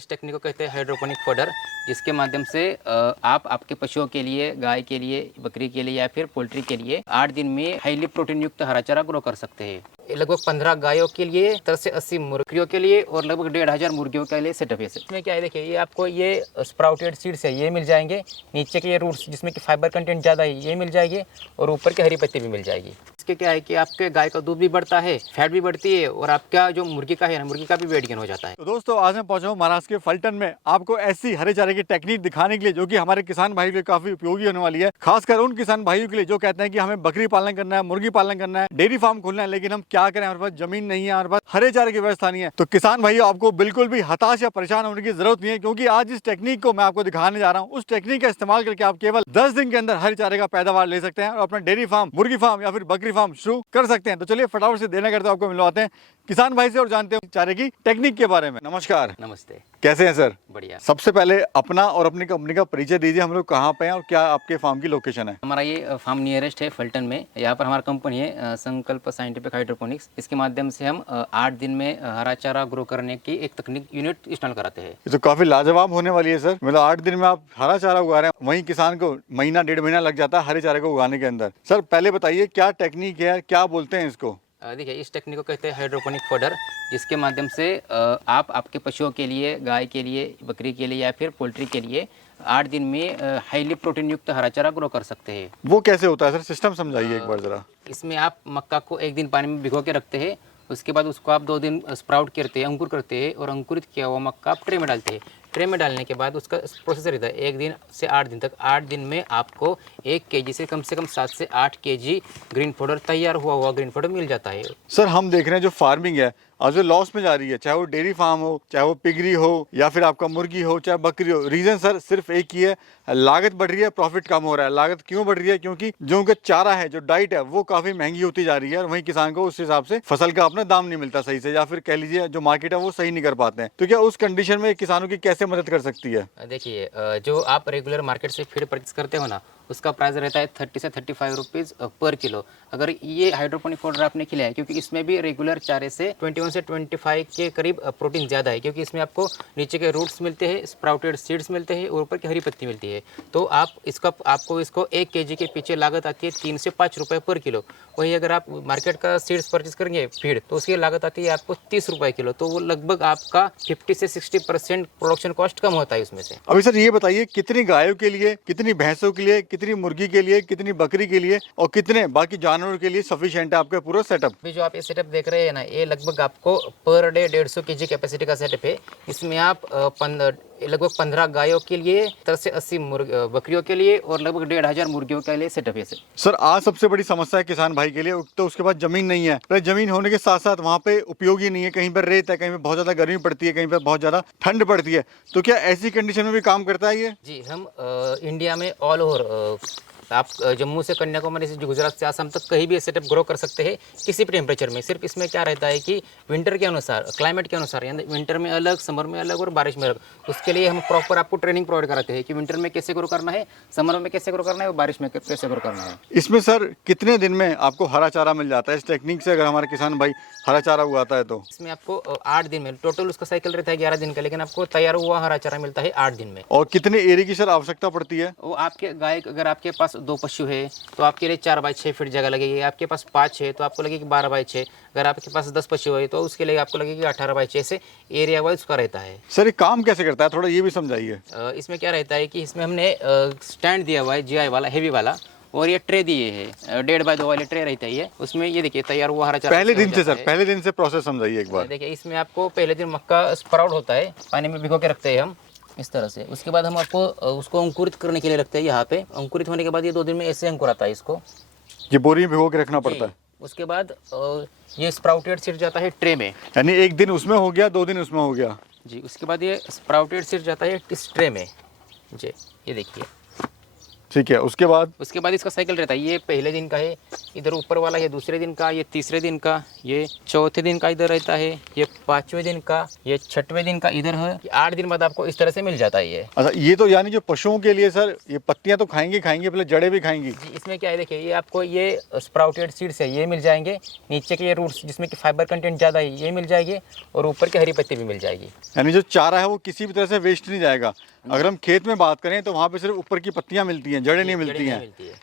इस टेक्निक को कहते हैं हाइड्रोपोनिक फॉडर, जिसके माध्यम से आप आपके पशुओं के लिए, गाय के लिए, बकरी के लिए या फिर पोल्ट्री के लिए 8 दिन में हाईली प्रोटीन युक्त हरा चारा ग्रो कर सकते हैं। लगभग 15 गायों के लिए, 70 से 80 मुर्गियों के लिए और लगभग 1500 मुर्गियों के लिए सेटअप है। इसमें क्या है, देखिए ये आपको ये स्प्राउटेड सीड्स है, ये मिल जाएंगे। नीचे के ये रूट्स जिसमें कि फाइबर कंटेंट ज़्यादा है, ये मिल जाएगी। और ऊपर की हरी पत्ती भी मिल जाएगी। इसके क्या है कि आपके गाय का दूध भी बढ़ता है, फैट भी बढ़ती है और आपका जो मुर्गी का है ना, मुर्गी का भी वेट गेन हो जाता है। तो दोस्तों आज मैं पहुंचा हूं महाराष्ट्र के फलटन में आपको ऐसी हरे चारे की टेक्निक दिखाने के लिए जो कि हमारे किसान भाइयों के लिए काफी उपयोगी होने वाली है। खासकर उन किसान भाइयों के लिए जो कहते हैं कि हमें बकरी पालन करना है, मुर्गी पालन करना है, डेयरी फार्म खोलना है, लेकिन हम क्या करें, हमारे पास जमीन नहीं है, हमारे पास हरे चारे की व्यवस्था नहीं है। तो किसान भाइयों आपको बिल्कुल भी हताश या परेशान होने की जरूरत नहीं है, क्योंकि आज इस टेक्निक को मैं आपको दिखाने जा रहा हूँ। उस टेक्निक का इस्तेमाल करके आप केवल 10 दिन के अंदर हरे चारे का पैदावार ले सकते हैं और अपना डेयरी फार्म, मुर्गी फार्म या फिर बकरी फार्म शुरू कर सकते हैं। तो चलिए फटाफट से देना करते आपको मिलवाते हैं किसान भाई से और जानते हैं चारे की टेक्निक के बारे में। नमस्कार। नमस्ते। कैसे हैं सर? बढ़िया। सबसे पहले अपना और अपनी कंपनी का परिचय दीजिए, हम लोग कहाँ पे हैं और क्या आपके फार्म की लोकेशन है? हमारा ये फार्म नियरेस्ट है फलटन में। यहाँ पर हमारा कंपनी है संकल्प साइंटिफिक हाइड्रोपोनिक्स। इसके माध्यम से हम 8 दिन में हरा चारा ग्रो करने की एक तकनीक यूनिट इंस्टॉल कराते हैं। ये तो काफी लाजवाब होने वाली है सर। मतलब 8 दिन में आप हरा चारा उगा रहे हैं, वहीं किसान को महीना 1.5 महीना लग जाता है हरे चारे को उगाने के अंदर। सर पहले बताइए क्या टेक्निक है, क्या बोलते हैं इसको? देखिए इस टेक्निक को कहते हैं हाइड्रोपोनिक फॉडर, जिसके माध्यम से आप आपके पशुओं के लिए, गाय के लिए, बकरी के लिए या फिर पोल्ट्री के लिए 8 दिन में हाईली प्रोटीन युक्त हरा चारा ग्रो कर सकते हैं। वो कैसे होता है सर, सिस्टम समझाइए एक बार जरा। इसमें आप मक्का को 1 दिन पानी में भिगो के रखते हैं। उसके बाद उसको आप 2 दिन स्प्राउट करते हैं, अंकुर करते हैं और अंकुरित किया हुआ मक्का आप ट्रे में डालते हैं। ट्रे में डालने के बाद उसका प्रोसेस रहता है 1 दिन से 8 दिन तक। 8 दिन में आपको 1 केजी से कम 7 से 8 केजी ग्रीन फॉडर, तैयार हुआ ग्रीन फॉडर मिल जाता है। सर हम देख रहे हैं जो फार्मिंग है आज जो लॉस में जा रही है, चाहे वो डेयरी फार्म हो, चाहे वो पिगरी हो या फिर आपका मुर्गी हो, चाहे बकरी हो, रीजन सर सिर्फ एक ही है, लागत बढ़ रही है, प्रॉफिट कम हो रहा है। लागत क्यों बढ़ रही है? क्योंकि जो उनका चारा है, जो डाइट है, वो काफी महंगी होती जा रही है और वहीं किसान को उस हिसाब से फसल का अपना दाम नहीं मिलता सही से, या फिर कह लीजिए जो मार्केट है वो सही नहीं कर पाते हैं। तो क्या उस कंडीशन में किसानों की कैसे मदद कर सकती है? देखिए जो आप रेगुलर मार्केट से फीड परचेज करते हो ना, उसका प्राइस रहता है 30 से 35 रुपीज़ पर किलो। अगर ये हाइड्रोपोनिक फॉडर आपने खिलाया है, क्योंकि इसमें भी रेगुलर चारे से 21 से 25 के करीब प्रोटीन ज़्यादा है, क्योंकि इसमें आपको नीचे के रूट्स मिलते हैं, स्प्राउटेड सीड्स मिलते हैं और ऊपर की हरी पत्ती मिलती है। तो आपको इसको 1 केजी के पीछे लागत आती है 3 से 5 रुपये पर किलो। वहीं अगर आप मार्केट का सीड्स परचेज करेंगे फीड, तो उसकी लागत आती है आपको 30 रुपये किलो। तो वो लगभग आपका 50 से 60% प्रोडक्शन कॉस्ट कम होता है उसमें से। अभी सर ये बताइए कितनी गायों के लिए, कितनी भैंसों के लिए, कितनी मुर्गी के लिए, कितनी बकरी के लिए और कितने बाकी जानवरों के लिए सफिशिएंट है आपका पूरा सेटअप? अभी जो आप ये सेटअप देख रहे हैं ना, ये लगभग आपको पर डे 150 केजी कैपेसिटी का सेटअप है। इसमें आप लगभग 15 गायों के लिए, 70 से 80 बकरियों के लिए और लगभग 1500 मुर्गियों के लिए सेटअप है। सर आज सबसे बड़ी समस्या है किसान भाई के लिए, तो उसके बाद जमीन नहीं है, पर जमीन होने के साथ साथ वहाँ पे उपयोगी नहीं है, कहीं पर रेत है, कहीं पर बहुत ज्यादा गर्मी पड़ती है, कहीं पर बहुत ज्यादा ठंड पड़ती है। तो क्या ऐसी कंडीशन में भी काम करता है ये? जी, हम इंडिया में ऑल ओवर आप जम्मू से कन्याकुमारी से गुजरात से आसाम तक कहीं भी ये सेटअप ग्रो कर सकते हैं किसी भी टेम्परेचर में। सिर्फ इसमें क्या रहता है कि विंटर के अनुसार, क्लाइमेट के अनुसार, यानी विंटर में अलग, समर में अलग और बारिश में अलग, उसके लिए हम प्रॉपर आपको ट्रेनिंग प्रोवाइड कराते हैं कि विंटर में कैसे ग्रो करना है, समर में कैसे ग्रो करना है और बारिश में कैसे ग्रो करना है। इसमें सर कितने दिन में आपको हरा चारा मिल जाता है इस टेक्निक से, अगर हमारे किसान भाई हरा चारा उगाता है तो? इसमें आपको 8 दिन में, टोटल उसका साइकिल रहता है 11 दिन का, लेकिन आपको तैयार हुआ हरा चारा मिलता है 8 दिन में। और कितने एरिया की सर आवश्यकता पड़ती है? वो आपके गाय, अगर आपके पास 2 पशु है तो आपके लिए 4 बाई 6 फीट जगह लगेगी। आपके पास 5 है तो आपको लगेगी 12 बाई 6। अगर आपके पास 10 पशु है तो उसके लिए आपको लगेगी 18 बाई 6 से एरिया वाइज उसका रहता है। सर ये काम कैसे करता है, थोड़ा ये भी समझाइए। इसमें क्या रहता है कि इसमें हमने स्टैंड दिया हुआ है GI वाला, हेवी वाला, और ये ट्रे दिए है 1.5 बाई 2 वाले ट्रे रहता है ये। उसमें ये देखिए तैयार हुआ हरा चारा पहले दिन से सर, पहले दिन से प्रोसेस समझाइए एक बार। देखिए इसमें आपको पहले दिन मक्का स्प्राउट होता है, पानी में भिगो के रखते हैं हम इस तरह से। उसके बाद हम आपको उसको अंकुरित करने के लिए रखते हैं यहाँ पे। अंकुरित होने के बाद ये 2 दिन में ऐसे अंकुर आता है इसको। ये बोरी में भिगो के रखना पड़ता है। उसके बाद ये स्प्राउटेड सीड जाता है ट्रे में, यानी 1 दिन उसमें हो गया, 2 दिन उसमें हो गया जी। उसके बाद ये स्प्राउटेड सीड जाता है इस ट्रे में जी। ये देखिए ठीक है, उसके बाद उसके बाद इसका साइकिल रहता है, ये पहले दिन का है, इधर ऊपर वाला ये दूसरे दिन का, ये तीसरे दिन का, ये चौथे दिन का इधर रहता है, ये पाँचवें दिन का, ये छठवें दिन का इधर है। 8 दिन बाद आपको इस तरह से मिल जाता है ये। अच्छा, ये तो यानी जो पशुओं के लिए सर, ये पत्तियां तो खाएंगे पहले जड़ें भी खाएंगी। जी, इसमें क्या है देखिए, ये आपको ये स्प्राउटेड सीड्स है ये मिल जाएंगे, नीचे के ये रूट्स जिसमें कि फाइबर कंटेंट ज़्यादा है ये मिल जाएगी, और ऊपर की हरी पत्ती भी मिल जाएगी। यानी जो चारा है वो किसी भी तरह से वेस्ट नहीं जाएगा। अगर हम खेत में बात करें तो वहाँ पे सिर्फ ऊपर की पत्तियां मिलती हैं, जड़ें नहीं मिलती हैं,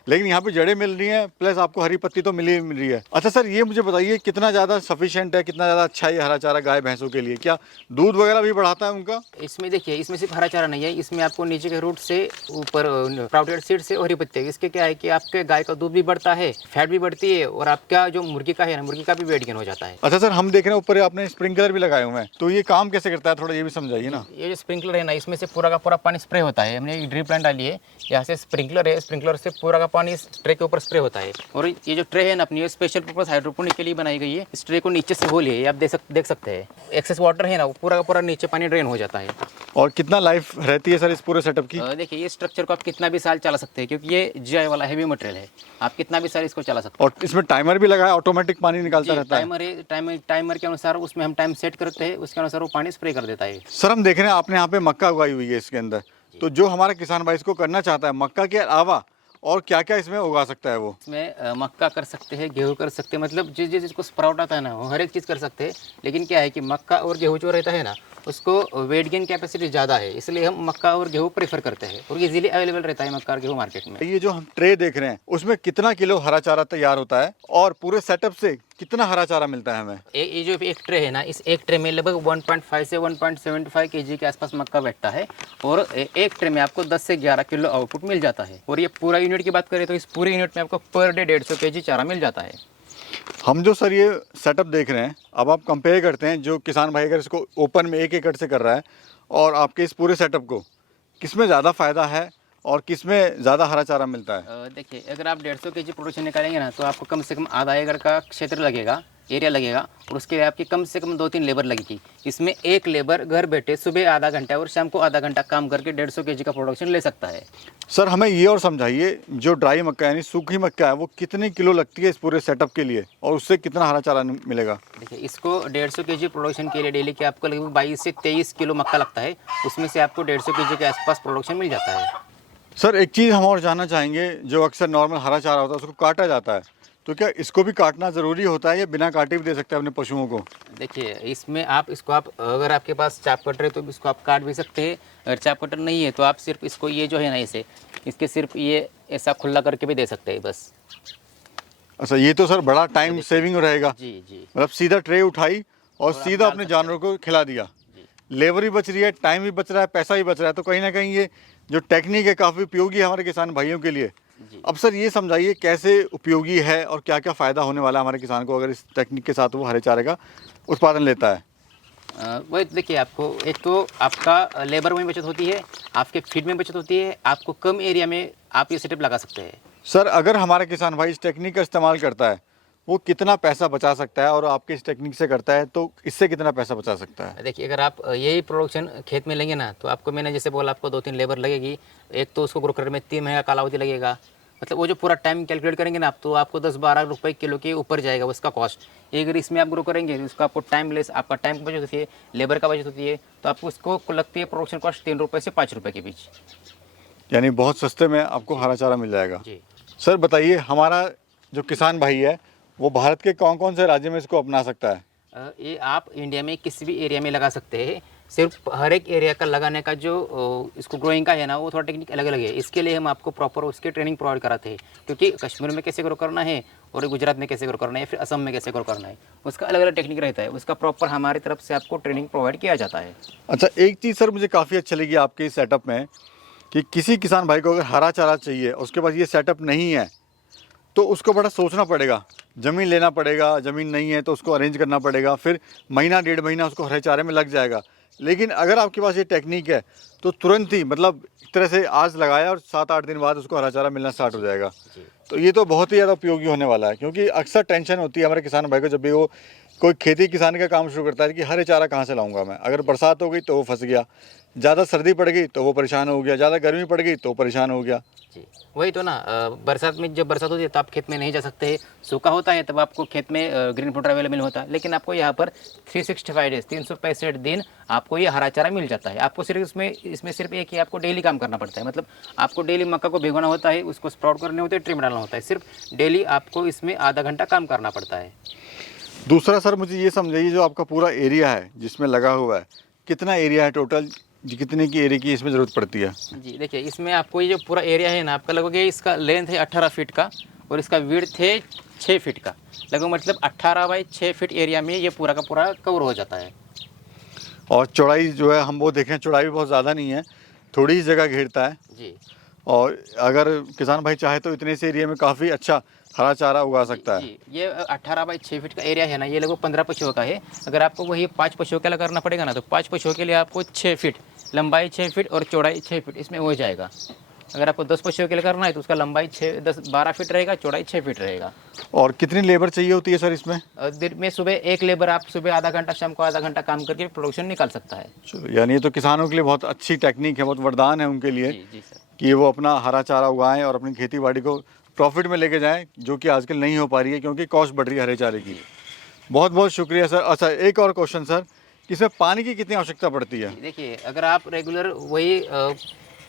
लेकिन यहाँ पे जड़ें मिल रही हैं, प्लस आपको हरी पत्ती तो मिल रही है। अच्छा सर, ये मुझे बताइए कितना ज़्यादा सफिशिएंट है, कितना ज़्यादा अच्छा है ये हरा चारा गाय भैंसों के लिए? क्या दूध वगैरह भी बढ़ाता है उनका? इसमें देखिए, इसमें सिर्फ हरा चारा नहीं है, इसमें आपको नीचे के रूट से ऊपर स्प्राउटेड सीड से और हरी पत्ती है। इसके क्या है कि आपके गाय का दूध भी बढ़ता है, फैट भी बढ़ती है, और आपका जो मुर्गी का है ना, मुर्गी का भी वेट गेन हो जाता है। अच्छा सर, हम देख रहे हैं ऊपर आपने स्प्रिंकलर भी लगाए हुए हैं, तो ये काम कैसे करता है, थोड़ा ये भी समझाइए ना। ये जो स्प्रिंकलर है ना, इसमें से पूरा का पूरा पानी स्प्रे होता है। हमने एक ड्रिप लाइन डाली है, यहाँ से स्प्रिंकलर है, स्प्रिंकलर से पूरा का पानी इस ट्रे के ऊपर स्प्रे होता है। और ये जो ट्रे है ना अपनी, ये स्पेशल पर्पस हाइड्रोपोनिक के लिए बनाई गई है। इस ट्रे को नीचे से होल है, ये आप देख सकते हैं। एक्सेस वाटर है ना, वो पूरा का पूरा नीचे पानी ड्रेन हो जाता है। और कितना लाइफ रहती है सर इस पूरे सेटअप की? देखिए, ये स्ट्रक्चर को आप कितना भी साल चला सकते हैं, क्योंकि ये जीआई वाला हैवी मटेरियल है, आप कितना भी साल इसको चला सकते हैं। और इसमें टाइमर भी लगा है, ऑटोमेटिक पानी निकालता रहता है? टाइमर है, टाइमर के अनुसार उसमें हम टाइम सेट करते हैं, उसके अनुसार वो पानी स्प्रे कर देता है। सर, हम देख रहे हैं आपने यहाँ पे मक्का उगाई हुई है इसके अंदर, तो जो हमारा किसान भाई इसको करना चाहता है, मक्का के अलावा और क्या क्या इसमें उगा सकता है वो? इसमें मक्का कर सकते हैं, गेहूँ कर सकते हैं, मतलब जिस जिसको स्प्राउट आता है ना, वो हर एक चीज़ कर सकते हैं। लेकिन क्या है कि मक्का और गेहूँ जो रहता है ना, उसको वेट गेन कैपेसिटी ज़्यादा है, इसलिए हम मक्का और गेहूँ प्रेफर करते हैं, और इजीली अवेलेबल रहता है मक्का और गेहूँ मार्केट में। ये जो हम ट्रे देख रहे हैं उसमें कितना किलो हरा चारा तैयार होता है, और पूरे सेटअप से कितना हरा चारा मिलता है हमें? ये जो एक ट्रे है ना, इस एक ट्रे में लगभग 1.5 से 1.75 केजी के आसपास मक्का बैठता है, और एक ट्रे में आपको 10 से 11 किलो आउटपुट मिल जाता है। और ये पूरा यूनिट की बात करें तो इस पूरे यूनिट में आपको पर डे 150 केजी चारा मिल जाता है। हम जो सर ये सेटअप देख रहे हैं, अब आप कंपेयर करते हैं, जो किसान भाई अगर इसको ओपन में 1 एकड़ से कर रहा है और आपके इस पूरे सेटअप को, किसमें ज़्यादा फ़ायदा है और किसमें ज़्यादा हरा चारा मिलता है? देखिए, अगर आप 150 केजी प्रोडक्शन निकालेंगे ना, तो आपको कम से कम आधा एकड़ का क्षेत्र लगेगा, एरिया लगेगा, और उसके लिए आपकी कम से कम 2-3 लेबर लगेगी। इसमें एक लेबर घर बैठे सुबह आधा घंटा और शाम को आधा घंटा काम करके 150 केजी का प्रोडक्शन ले सकता है। सर, हमें ये और समझाइए, जो ड्राई मक्का यानी सूखी मक्का है, वो कितने किलो लगती है इस पूरे सेटअप के लिए, और उससे कितना हरा चारा मिलेगा? देखिए, इसको 150 केजी प्रोडक्शन के लिए डेली के आपको लगभग 22 से 23 किलो मक्का लगता है, उसमें से आपको 150 केजी के आसपास प्रोडक्शन मिल जाता है। सर, एक चीज़ हम और जानना चाहेंगे, जो अक्सर नॉर्मल हरा चारा होता है उसको काटा जाता है, तो क्या इसको भी काटना ज़रूरी होता है या बिना काटे भी दे सकते हैं अपने पशुओं को? देखिए, इसमें आप अगर आपके पास चाप कटर है तो इसको आप काट भी सकते हैं, अगर चाप कटर नहीं है तो आप सिर्फ इसको ये जो है ना, इसके सिर्फ ये ऐसा खुला करके भी दे सकते हैं बस। अच्छा, ये तो सर बड़ा टाइम सेविंग रहेगा। जी जी, मतलब सीधा ट्रे उठाई और सीधा अपने जानवरों को खिला दिया, लेबर भी बच रही है, टाइम भी बच रहा है, पैसा भी बच रहा है, तो कहीं ना कहीं ये जो टेक्निक है काफ़ी उपयोगी है हमारे किसान भाइयों के लिए। अब सर, ये समझाइए कैसे उपयोगी है और क्या क्या फ़ायदा होने वाला है हमारे किसान को अगर इस टेक्निक के साथ वो हरे चारे का उत्पादन लेता है? वही देखिए, आपको एक तो आपका लेबर में बचत होती है, आपके फीड में बचत होती है, आपको कम एरिया में आप ये सेटअप लगा सकते हैं। सर, अगर हमारा किसान भाई इस टेक्निक का इस्तेमाल करता है, वो कितना पैसा बचा सकता है, और आपके इस टेक्निक से करता है तो इससे कितना पैसा बचा सकता है? देखिए, अगर आप यही प्रोडक्शन खेत में लेंगे ना, तो आपको मैंने जैसे बोला, आपको 2-3 लेबर लगेगी, एक तो उसको ग्रो करने में 3 महीने का कालावधि लगेगा, मतलब वो जो पूरा टाइम कैलकुलेट करेंगे ना आप, तो आपको 10-12 रुपये किलो के ऊपर जाएगा उसका कॉस्ट। अगर इसमें आप ग्रो करेंगे तो उसका आपको टाइम लेस, आपका टाइम की बचत होती है, लेबर का बचत होती है, तो आपको उसको लगती है प्रोडक्शन कॉस्ट 3 रुपये से 5 रुपये के बीच, यानी बहुत सस्ते में आपको हरा चारा मिल जाएगा। जी। सर बताइए, हमारा जो किसान भाई है वो भारत के कौन कौन से राज्य में इसको अपना सकता है? ये आप इंडिया में किसी भी एरिया में लगा सकते हैं, सिर्फ हर एक एरिया का लगाने का जो इसको ग्रोइंग का है ना, वो थोड़ा टेक्निक अलग अलग है। इसके लिए हम आपको प्रॉपर उसकी ट्रेनिंग प्रोवाइड कराते हैं, क्योंकि कश्मीर में कैसे ग्रो करना है और गुजरात में कैसे ग्रो करना है, फिर असम में कैसे ग्रो करना है, उसका अलग अलग टेक्निक रहता है, उसका प्रॉपर हमारी तरफ से आपको ट्रेनिंग प्रोवाइड किया जाता है। अच्छा, एक चीज़ सर मुझे काफ़ी अच्छी लगी आपके इस सेटअप में, कि किसी किसान भाई को अगर हरा चारा चाहिए, उसके पास ये सेटअप नहीं है, तो उसको बड़ा सोचना पड़ेगा, ज़मीन लेना पड़ेगा, ज़मीन नहीं है तो उसको अरेंज करना पड़ेगा, फिर महीना 1.5 महीना उसको हरे चारे में लग जाएगा। लेकिन अगर आपके पास ये टेक्निक है तो तुरंत ही, मतलब एक तरह से आज लगाया और 7-8 दिन बाद उसको हरा चारा मिलना स्टार्ट हो जाएगा। तो ये तो बहुत ही ज़्यादा उपयोगी होने वाला है, क्योंकि अक्सर टेंशन होती है हमारे किसान भाई को, जब भी वो कोई खेती किसानी का काम शुरू करता है कि हरे चारा कहाँ से लाऊंगा मैं, अगर बरसात हो गई तो वो फंस गया, ज़्यादा सर्दी पड़ गई तो वो परेशान हो गया, ज़्यादा गर्मी पड़ गई तो परेशान हो गया। जी वही तो ना, बरसात में जब बरसात होती है तो आप खेत में नहीं जा सकते, सूखा होता है तब आपको खेत में ग्रीन फूड अवेलेबल होता है, लेकिन आपको यहाँ पर 365 डेज 365 दिन आपको ये हरा चारा मिल जाता है। आपको सिर्फ इसमें सिर्फ एक ही आपको डेली काम करना पड़ता है, मतलब आपको डेली मक्का को भिगोना होता है, उसको स्प्राउट करने होते हैं, ट्रिम डालना होता है, सिर्फ डेली आपको इसमें आधा घंटा काम करना पड़ता है। दूसरा सर मुझे ये समझाइए, जो आपका पूरा एरिया है जिसमें लगा हुआ है, कितना एरिया है टोटल, कितने की एरिया की इसमें ज़रूरत पड़ती है? जी देखिए, इसमें आपको ये जो पूरा एरिया है ना आपका, लगभग ये इसका लेंथ है 18 फीट का और इसका विड्थ है 6 फीट का, लगभग मतलब 18 बाई 6 फीट एरिया में ये पूरा का पूरा कवर हो जाता है। और चौड़ाई जो है हम वो देखें, चौड़ाई भी बहुत ज़्यादा नहीं है, थोड़ी ही जगह घेरता है। जी और अगर किसान भाई चाहे तो इतने से एरिया में काफ़ी अच्छा हरा चारा उगा सकता है। जी ये 18 बाई 6 फीट का एरिया है ना, ये लगभग 15 पशुओं का है। अगर आपको वही 5 पशुओं का करना पड़ेगा ना, तो 5 पशुओं के लिए आपको 6 फीट लंबाई 6 फीट और चौड़ाई 6 फीट इसमें हो जाएगा। अगर आपको 10 पशुओं के लिए करना है तो उसका लंबाई 12 फीट रहेगा, चौड़ाई 6 फीट रहेगा। और कितनी लेबर चाहिए होती है सर इसमें? दिन में सुबह एक लेबर, आप सुबह आधा घंटा, शाम को आधा घंटा काम करके प्रोडक्शन निकाल सकता है। चलो, यानी ये तो किसानों के लिए बहुत अच्छी टेक्निक है, बहुत वरदान है उनके लिए जी सर। कि वो अपना हरा चारा उगाएं और अपनी खेती बाड़ी को प्रॉफिट में लेके जाएं, जो कि आजकल नहीं हो पा रही है क्योंकि कॉस्ट बढ़ रही है हरे चारे की। बहुत बहुत शुक्रिया सर। अच्छा, एक और क्वेश्चन सर, कि इसमें पानी की कितनी आवश्यकता पड़ती है? देखिए, अगर आप रेगुलर वही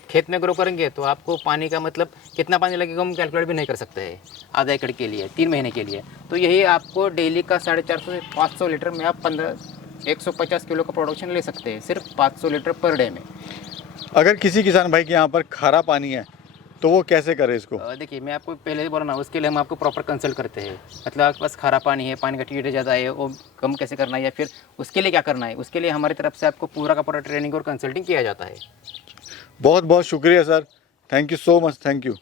खेत में ग्रो करेंगे तो आपको पानी का मतलब कितना पानी लगेगा हम कैलकुलेट भी नहीं कर सकते हैं। आधा एकड़ के लिए 3 महीने के लिए तो यही आपको डेली का 450 से 500 लीटर में आप 150 किलो का प्रोडक्शन ले सकते हैं, सिर्फ 500 लीटर पर डे में। अगर किसी किसान भाई के यहाँ पर खारा पानी है तो वो कैसे करे इसको? देखिए, मैं आपको पहले ही बोला ना, उसके लिए हम आपको प्रॉपर कंसल्ट करते हैं। मतलब आपके पास खारा पानी है, पानी का टीट ज़्यादा है, वो कम कैसे करना है या फिर उसके लिए क्या करना है, उसके लिए हमारी तरफ से आपको पूरा का पूरा ट्रेनिंग और कंसल्टिंग किया जाता है। बहुत बहुत शुक्रिया sir, thank you so much, thank you.